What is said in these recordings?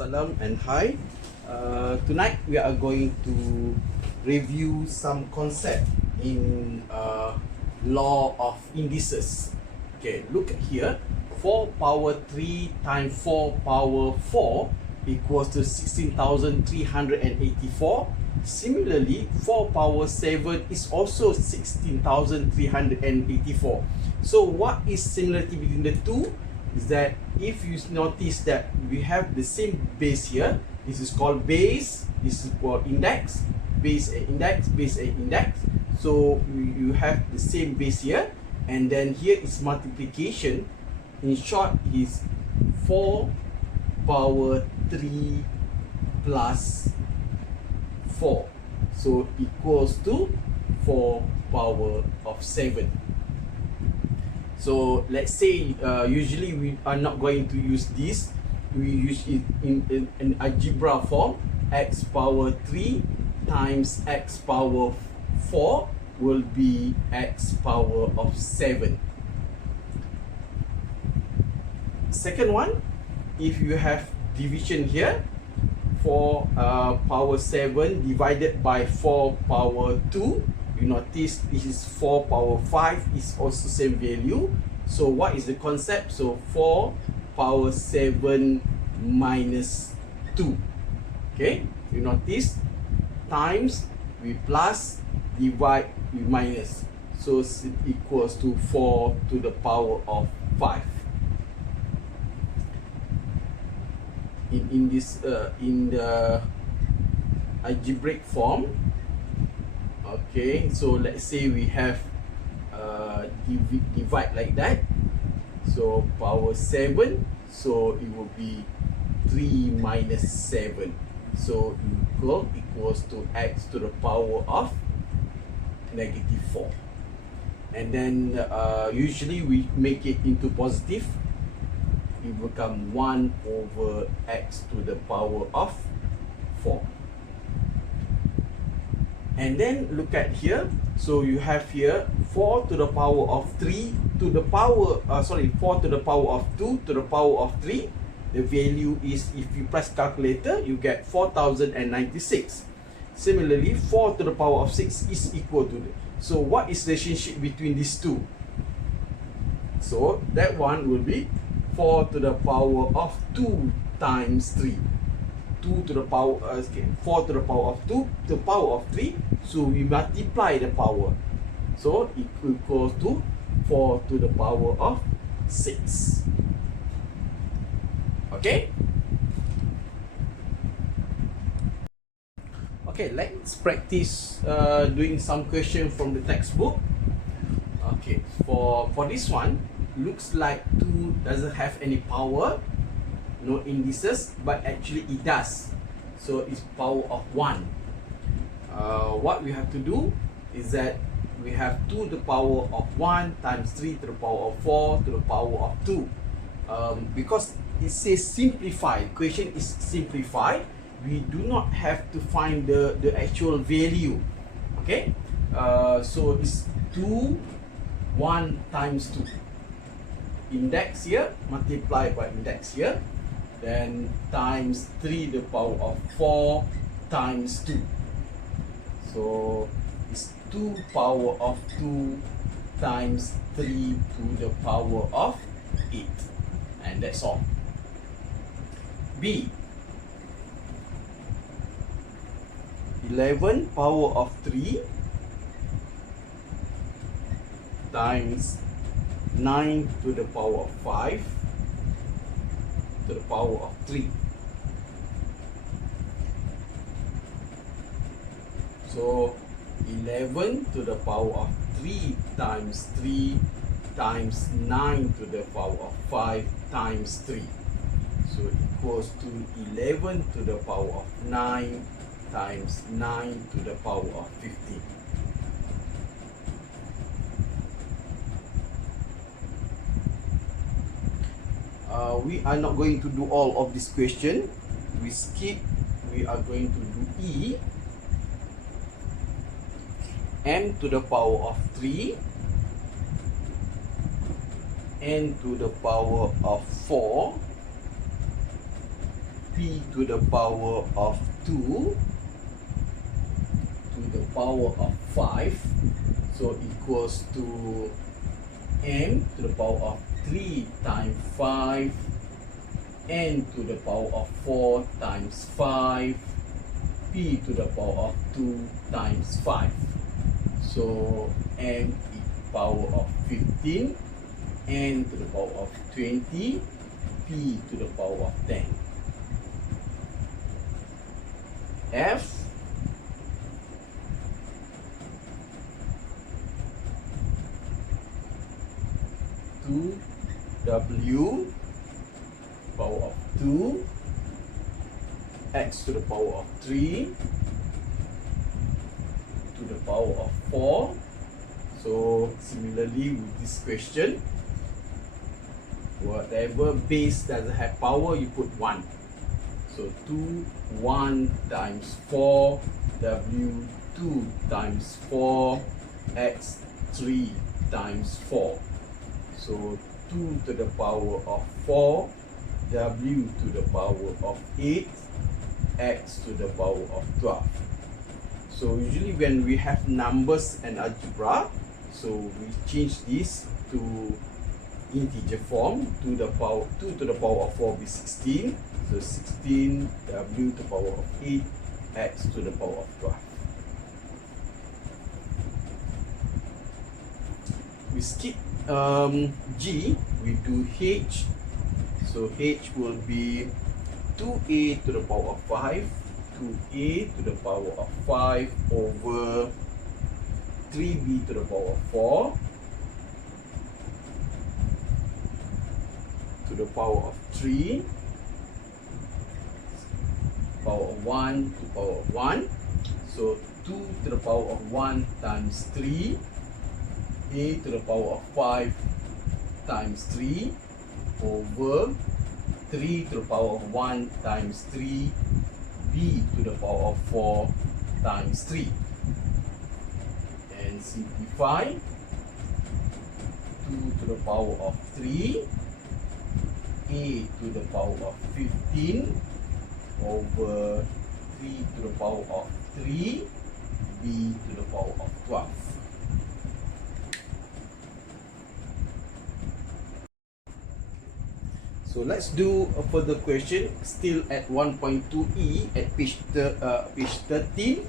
Salam and hi. Tonight we are going to review some concept in law of indices. Okay, look at here. 4 power 3 times 4 power 4 equals to 16,384. Similarly, 4 power 7 is also 16,384. So what is similarity between the two? Is that if you notice that we have the same base here, this is called base, this is called index, base and index, base and index. So you have the same base here, and then here is multiplication. In short, is 4 power 3 plus 4, so equals to 4 power of 7. So let's say usually we are not going to use this. We use it in an algebra form. X power 3 times x power 4 will be x power of 7. Second one, if you have division here, 4 power 7 divided by 4 power 2, you notice this is 4 power 5 is also same value. So what is the concept? So 4 power 7 minus 2. Okay, you notice times, we plus, divide, we minus, so it equals to 4 to the power of 5. In the algebraic form. Okay, so let's say we have divide like that. So power 7, so it will be 3 minus 7. So equals to x to the power of negative 4. And then usually we make it into positive. It become 1 over x to the power of 4. And then look at here. So you have here 4 to the power of 3 to the power 4 to the power of 2 to the power of 3. The value is, if you press calculator, you get 4096. Similarly, 4 to the power of 6 is equal to so what is the relationship between these two? So that one will be 4 to the power of 2 times 3. 2 to the power 4 to the power of 2 to the power of 3, so we multiply the power, so it equals to 4 to the power of 6. Okay, let's practice doing some question from the textbook. Okay, for this one, looks like 2 doesn't have any power, no indices, but actually it does. So it's power of 1. What we have to do is that we have 2 to the power of 1 times 3 to the power of 4 to the power of 2. Because it says simplify, equation is simplified, we do not have to find the actual value. Okay, so it's 2, 1 times 2. Index here, multiply by index here, then times 3 to the power of 4 times 2. So it's 2 power of 2 times 3 to the power of 8. And that's all. B, 11 power of 3 times 9 to the power of 5 to the power of 3. So 11 to the power of 3 times 3 times 9 to the power of 5 times 3. So equals to 11 to the power of 9 times 9 to the power of 15. We are not going to do all of this question. We skip. We are going to do E. M to the power of 3 n to the power of 4 p to the power of 2 to the power of 5, so equals to m to the power of 3 times 5, n to the power of 4 times 5, p to the power of 2 times 5. So m power of 15, n to the power of 20, p to the power of 10. F 2w power of 2, x to the power of 3 to the power of 4. So similarly with this question, whatever base doesn't have power, you put 1. So 1 times 4, w 2 times 4, x 3 times 4. So 2 to the power of 4, w to the power of 8, x to the power of 12. So usually when we have numbers and algebra, so we change this to integer form. 2 to the power of 4 will be 16. So 16, w to the power of 8, x to the power of 12. We skip G, we do H. So H will be 2a to the power of 5, 2a to the power of 5 over 3b to the power of 4 to the power of 3, power of 1 to power of 1. So 2 to the power of 1 times 3, a to the power of 5 times 3 over 3 to the power of 1 times 3, b to the power of 4 times 3. And simplify. 2 to the power of 3, a to the power of 15 over 3 to the power of 3, b to the power of 12. So let's do a further question, still at 1.2e at page 13.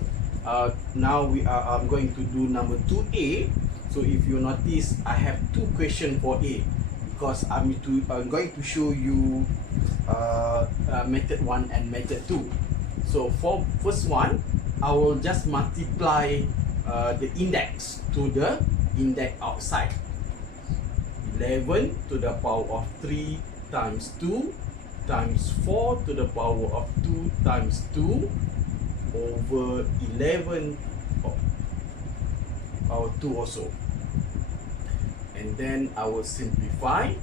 Now I'm going to do number 2a. So if you notice, I have two questions for A, because I'm going to show you method 1 and method 2. So for first one, I will just multiply the index to the index outside. 11 to the power of 3 times 2 times 4 to the power of 2 times 2 over 11 power 2 also. And then I will simplify.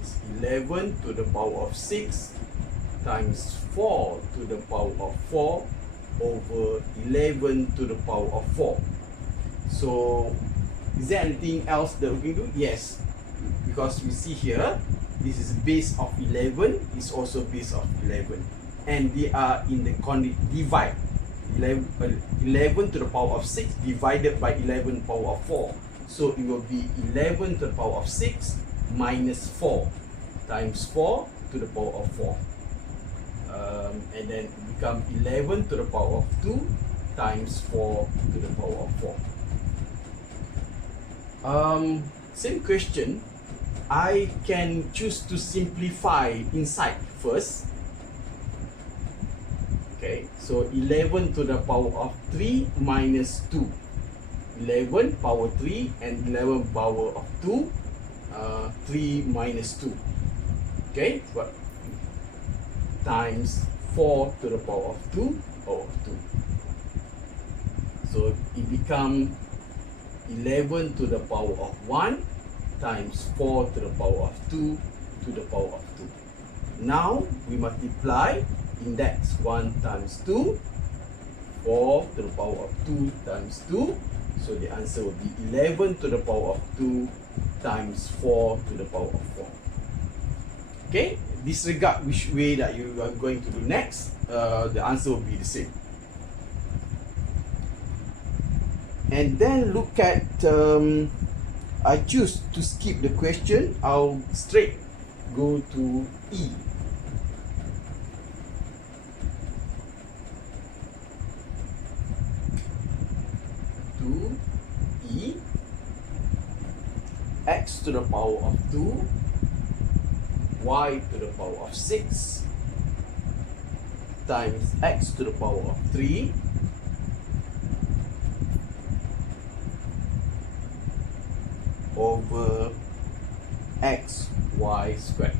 It's 11 to the power of 6 times 4 to the power of 4 over 11 to the power of 4. So is there anything else that we can do? Yes, because we see here, this is base of 11, is also base of 11, and they are in the divide. 11 to the power of 6 divided by 11 power of 4, so it will be 11 to the power of 6 minus 4 times 4 to the power of 4, and then it become 11 to the power of 2 times 4 to the power of 4. Same question. I can choose to simplify inside first. Okay, so 11 to the power of 3 minus 2. 11 power 3 and 11 power of 2. 3 minus 2. Okay, but times 4 to the power of 2 power of 2. So it become 11 to the power of 1 times 4 to the power of 2 to the power of 2. Now we multiply index 1 times 2, 4 to the power of 2 times 2. So the answer will be 11 to the power of 2 times 4 to the power of 4. Okay, disregard which way that you are going to do next, the answer will be the same. And then look at, I choose to skip the question. I'll straight go to E. To E, x to the power of 2, y to the power of 6 times x to the power of 3 over x y squared.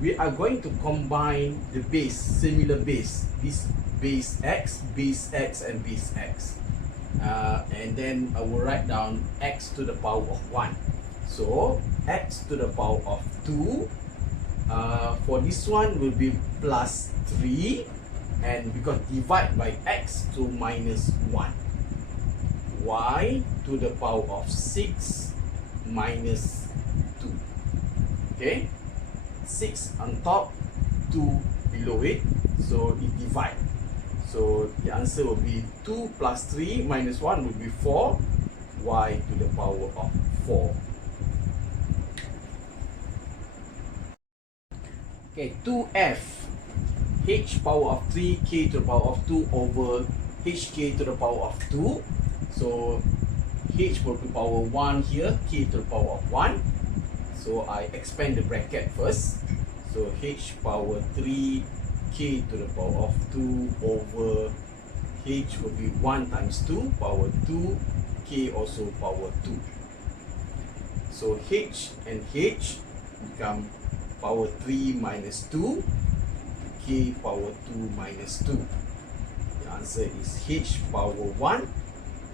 We are going to combine the base, similar base, this base x, and base x. And then I will write down x to the power of 1. So x to the power of 2, for this one will be plus 3, and because divide by x to minus 1. Y to the power of 6 minus 2. Okay, 6 on top, 2 below it, so it divide. So the answer will be 2 plus 3 minus 1 will be 4, y to the power of 4. Okay, 2f, h power of 3, k to the power of 2 over hk to the power of 2. So h will be power 1 here, k to the power of 1. So I expand the bracket first. So h power 3, k to the power of 2 over h will be 1 times 2, power 2, k also power 2. So h and h become power 3 minus 2, k power 2 minus 2. The answer is h power 1,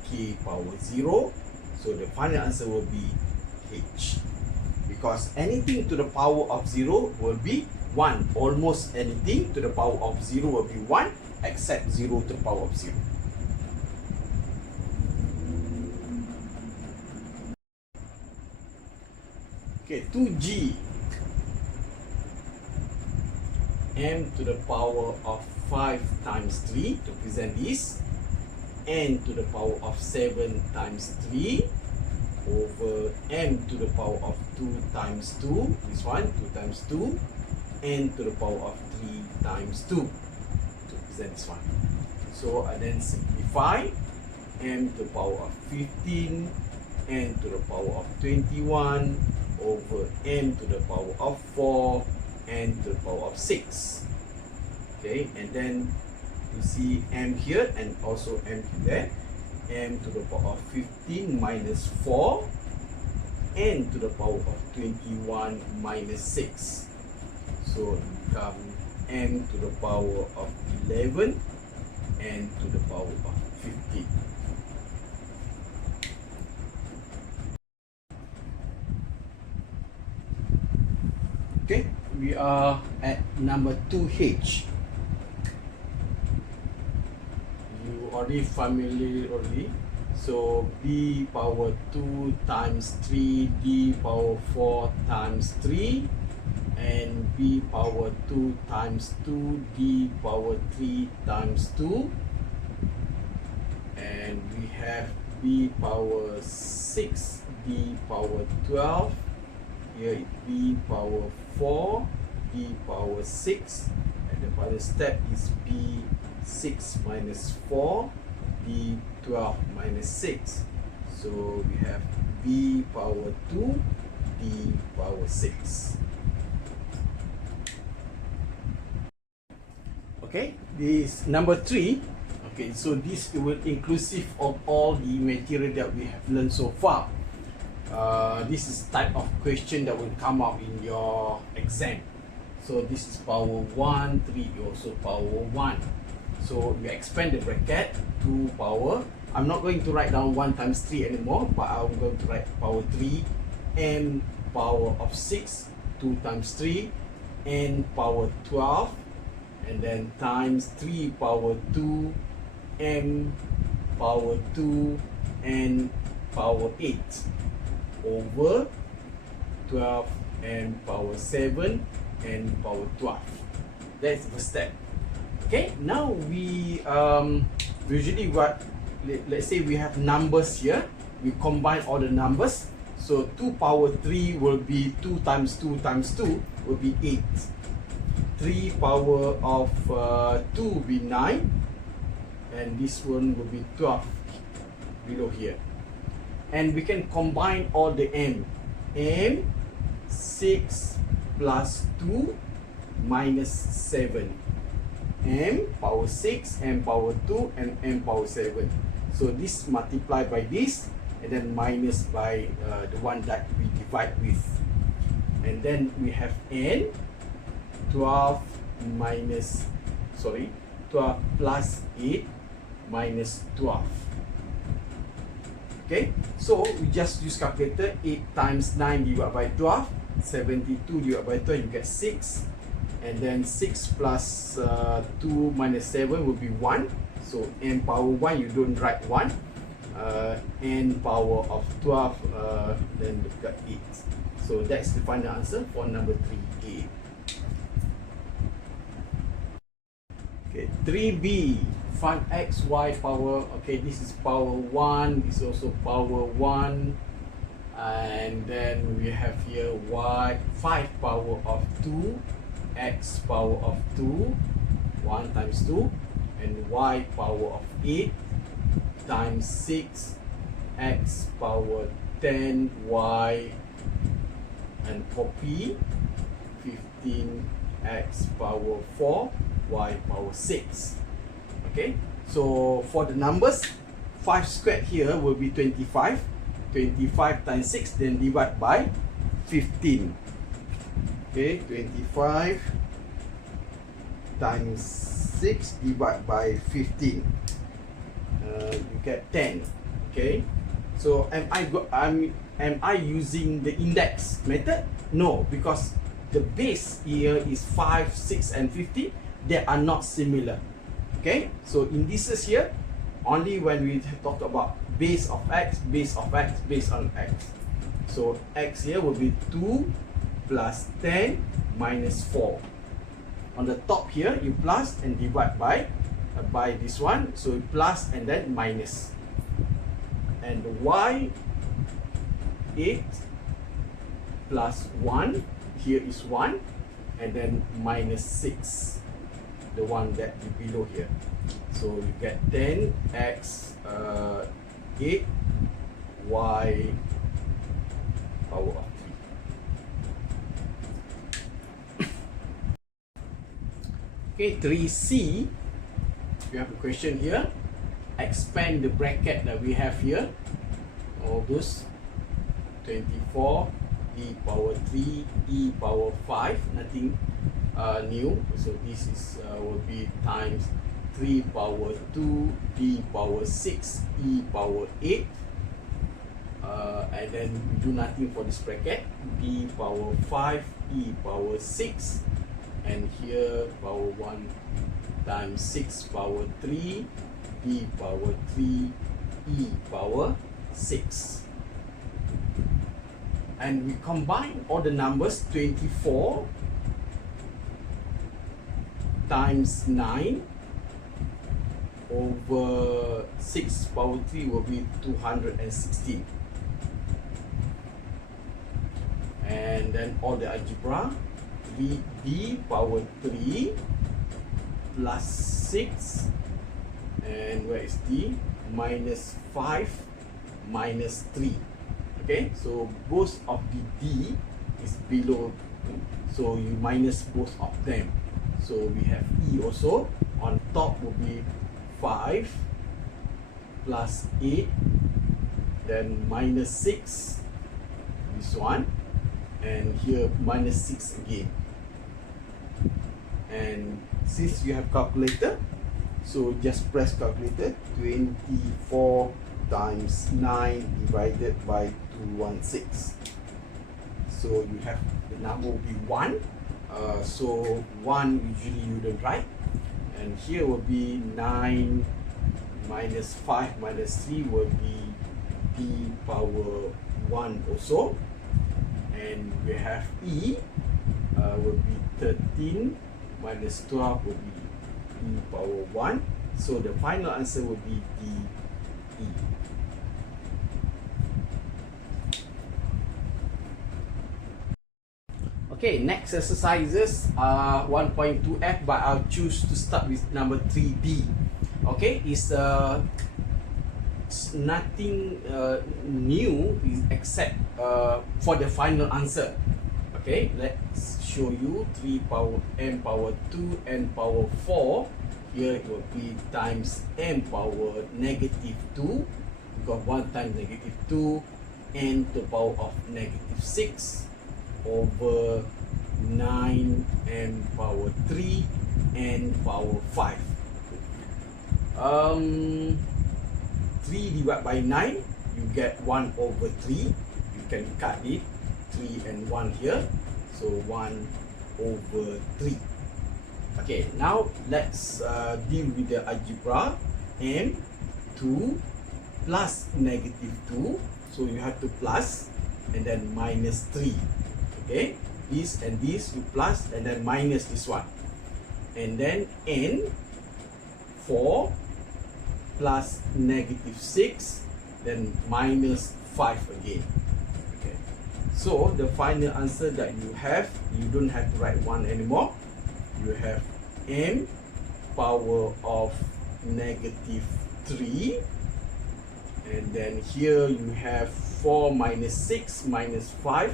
k power 0. So the final answer will be h. Because anything to the power of 0 will be 1. Almost anything to the power of 0 will be 1, except 0 to the power of 0. Okay, 2g, m to the power of 5 times 3 to present this, n to the power of 7 times 3 over m to the power of 2 times 2, this one, 2 times 2, n to the power of 3 times 2 to present this one. So I then simplify, m to the power of 15, n to the power of 21 over m to the power of 4, n to the power of 6. Okay, and then you see m here and also m there. M to the power of 15 minus 4, n to the power of 21 minus 6. So it becomes m to the power of 11, n to the power of 15. Okay, we are at number 2h. Already familiar already. So b power 2 times 3, d power 4 times 3, and b power 2 times 2, d power 3 times 2, and we have b power 6, d power 12, here b power 4, d power 6, and the final step is b 6 minus 4, d 12 minus 6. So we have b power 2, d power 6. Okay, this number 3. Okay, so this will inclusive of all the material that we have learned so far. This is type of question that will come out in your exam. So this is power 1, 3 also power 1. So we expand the bracket to power. I'm not going to write down 1 times 3 anymore, but I'm going to write power 3, n power of 6, 2 times 3, n power 12, and then times 3 power 2, m power 2, n power 8. over 12 n power 7 n power 12. That's the step. Okay, now we usually what, let's say we have numbers here, we combine all the numbers. So 2 power 3 will be 2 times 2 times 2 will be 8. 3 power of 2 will be 9, and this one will be 12 below here. And we can combine all the m. m 6 plus 2 minus 7. m power 6, m power 2, and m power 7. So this multiply by this, and then minus by the one that we divide with. And then we have n 12 plus 8 minus 12. Okay, so we just use calculator. 8 times 9 divided by 12, 72 divided by 12, you get 6. And then 6 plus 2 minus 7 will be 1. So n power 1, you don't write 1. N power of 12, then you've got 8. So that's the final answer for number 3A. Okay, 3B, find x, y power. Okay, this is power 1, this is also power 1. And then we have here y, 5 power of 2, x power of 2, 1 times 2, and y power of 8 times 6, x power 10, y, and copy 15, x power 4, y power 6. Okay, so for the numbers, 5 squared here will be 25. 25 times 6, then divide by 15. Okay, 25 times 6 divide by 15. You get 10. Okay, so am I using the index method? No, because the base here is 5, 6, and 50. They are not similar. Okay, so indices here only when we talk about base of x, base of x, base on x. So x here will be 2 plus 10 minus 4. On the top here, you plus and divide by this one. So plus and then minus. And the y, 8 plus 1, here is 1, and then minus 6, the one that is below here. So you get 10 x 8 y power of 3. Okay, 3C, we have a question here. Expand the bracket that we have here. All those 24 e power 3 e power 5, nothing new. So this is will be times 3 power 2 d power 6 e power 8, and then we do nothing for this bracket. D power 5 e power 6, and here power 1 times 6 power 3 d power 3 e power 6. And we combine all the numbers. 24 times 9 over 6 power 3 will be 216. And then all the algebra, 3d power 3 plus 6, and where is d? Minus 5 minus 3. Okay, so both of the d is below, so you minus both of them. So we have e also. On top will be 5 plus 8, then minus 6, this one, and here minus 6 again. And since you have calculator, so just press calculator. 24 times 9 divided by 216. So you have, the number will be 1. So 1 usually you don't write. And here will be 9 minus 5 minus 3 will be d power 1 also. And we have E will be 13 minus 12 will be E power 1. So the final answer will be D, E. Okay, next exercises are 1.2F, but I'll choose to start with number 3D. Okay, it's nothing new except for the final answer. Okay, let's show you 3 power m power 2 n power 4. Here it will be times m power negative 2. We got 1 times negative 2 n to the power of negative 6 over 9m power 3 n power 5. 3 divided by 9, you get 1 over 3. You can cut it, 3 and 1 here, so 1 over 3. Okay, now let's deal with the algebra. M 2 plus negative 2, so you have to plus and then minus 3. Okay, this and this you plus and then minus this one, and then n 4 plus negative 6, then minus 5 again. Okay, so the final answer that you have, you don't have to write 1 anymore. You have m power of negative 3, and then here you have 4 minus 6 minus 5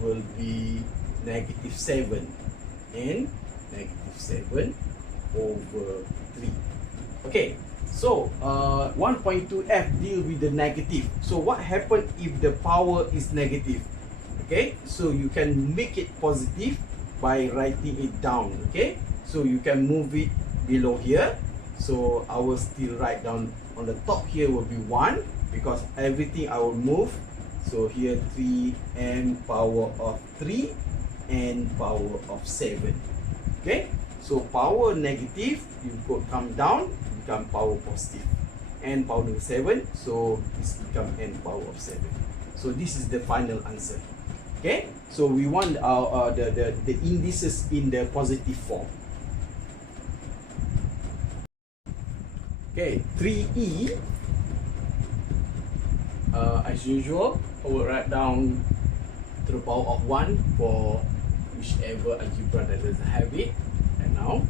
will be negative 7, and negative 7 over 3. Okay, so 1.2F deal with the negative. So what happens if the power is negative? Okay, so you can make it positive by writing it down. Okay, so you can move it below here. So I will still write down on the top here will be 1, because everything I will move. So here 3m power of 3 and power of 7. Okay, so power negative, you could come down, become power positive. N power 7, so this become n power of 7. So this is the final answer. Okay, so we want our the indices in the positive form. Okay, 3e. As usual, I will write down to the power of 1 for whichever algebra that doesn't have it right now.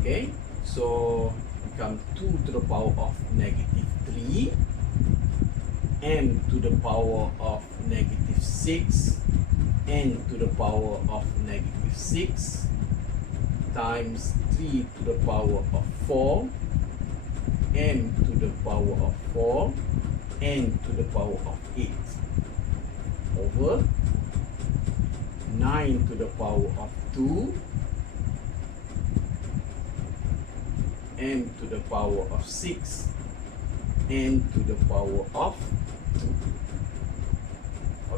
Okay, so become 2 to the power of negative 3, m to the power of negative 6, n to the power of negative 6 times 3 to the power of 4, m to the power of 4, n to the power of 8 over 9 to the power of 2, m to the power of 6, n to the power of 2.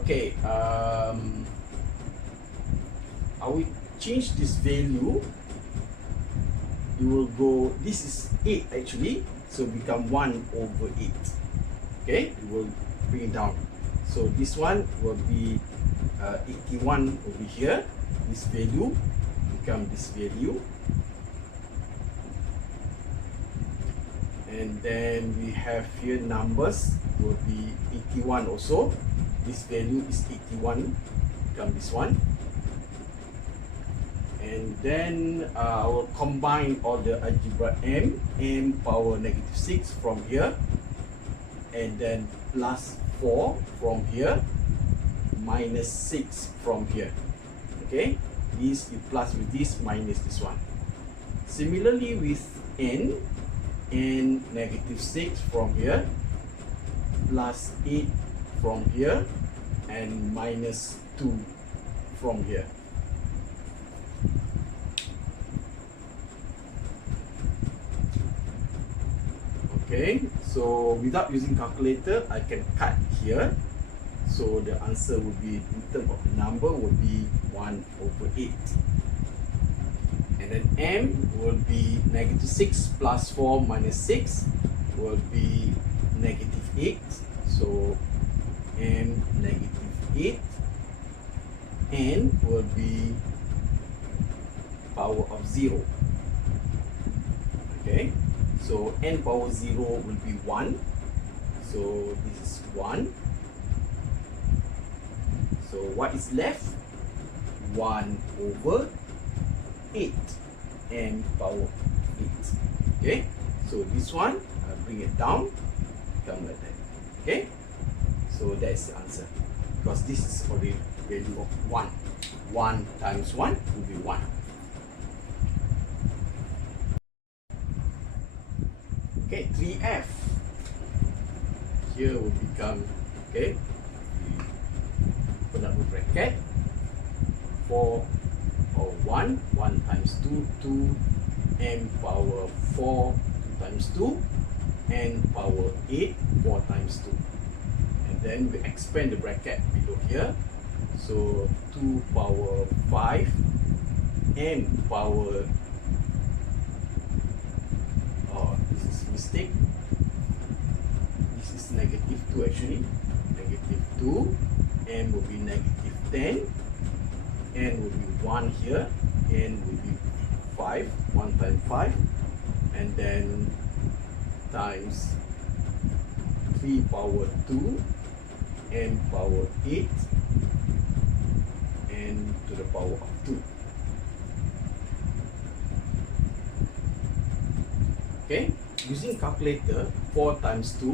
Okay, I will change this value. You will go, this is 8 actually, so become 1 over 8. Okay, you will bring it down. So this one will be 81 over here. This value become this value. And then we have here numbers will be 81 also. This value is 81, become this one. And then I will combine all the algebra m power negative 6 from here, and then plus 4 from here, minus 6 from here. Okay, this you plus with this, minus this one. Similarly with n negative 6 from here, plus 8 from here, and minus 2 from here. Okay, so without using calculator, I can cut here. So the answer would be, in terms of the number, would be 1 over 8. And then m will be negative 6 plus 4 minus 6 will be negative 8. So m negative 8, n will be power of 0. Okay, so n power 0 will be 1. So this is 1. So what is left? 1 over 8, n power 8. Okay, so this one, I'll bring it down, come like that. Okay, so that's the answer, because this is already value of 1. 1 times 1 will be 1. Okay, 3f. Here will become, okay, put up a bracket. 4 or 1, 1 times 2, 2, m power 4, 2 times 2, n power 8, 4 times 2. And then we expand the bracket below here. So 2 power 5, m power, oh, this is mistake. This is negative 2 actually. Negative 2, m will be negative 10. N will be 1 here, n will be 5, 1 times 5, and then times 3 power 2, n power 8, n to the power of 2. Okay, using calculator, 4 times 2,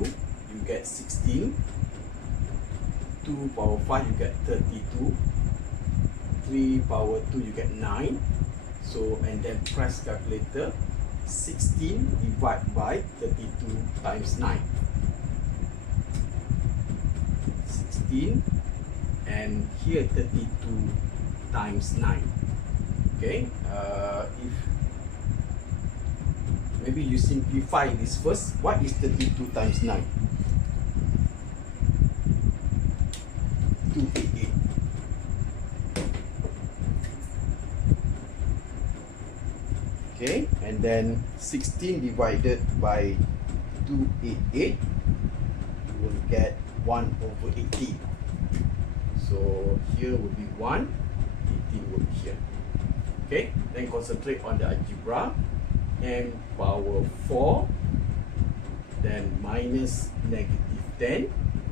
you get 16, 2 power 5, you get 32, 3 power 2 you get 9. So and then press calculator, 16 divided by 32 times 9. 16 and here 32 times 9. Okay, if maybe you simplify this first. What is 32 times 9? 288. Okay, and then 16 divided by 288, you will get 1 over 18. So here will be 1, 18 will be here. Okay, then concentrate on the algebra. M power 4, then minus negative 10.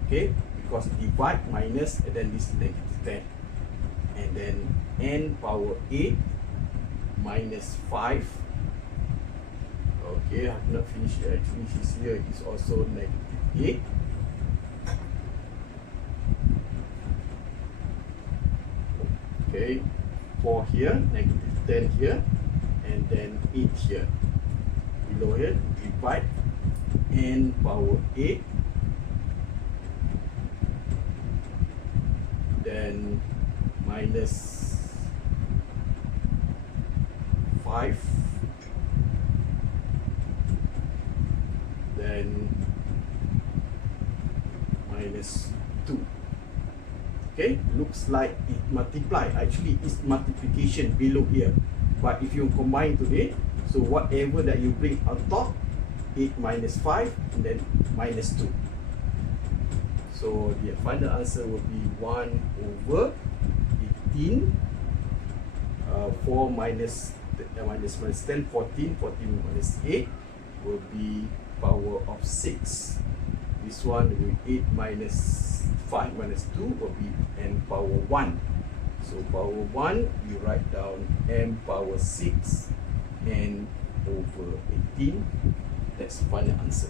Okay, because divide minus, and then this is negative 10. And then n power 8 minus 5. Okay, I have not finished yet. Actually, this here is also negative 8. Okay, 4 here, negative 10 here, and then 8 here. Below here, divide n power 8, then minus 5, then minus 2. Okay, looks like it multiply. Actually, it's multiplication below here. But if you combine today, so whatever that you bring on top, 8 minus 5, and then minus 2. So the final answer will be 1 over 18. 4 minus 10, 14, 14 minus 8 will be power of 6. This one will be 8 minus 5 minus 2 will be n power 1. So power 1, you write down m power 6 n over 18. That's the final answer.